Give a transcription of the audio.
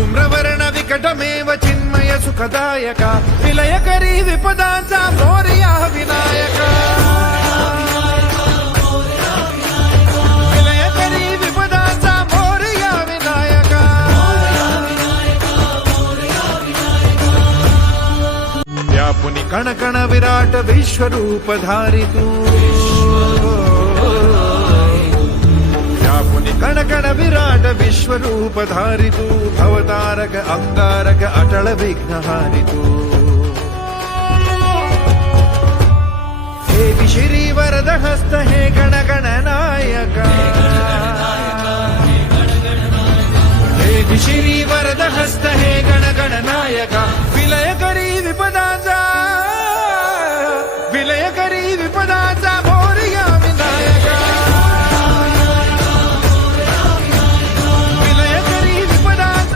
धूम्रवर्ण विकटमेव चिन्मय सुखदायक विलयकरी विपदांचा मोरया विनायक विलयकरी विपदांचा मोरया विनायक व्यापुनी कणकण विराट विश्वरूप धारितू व्यापुनी कणकण विराट विश्वरूप धारितू भवतारक अंगारक अटल विघ्न हारितू हे श्री वरद हस्त हे गण गण नायक हे श्री वरद हस्त हे गण गण नायक विलय करी विपदांचा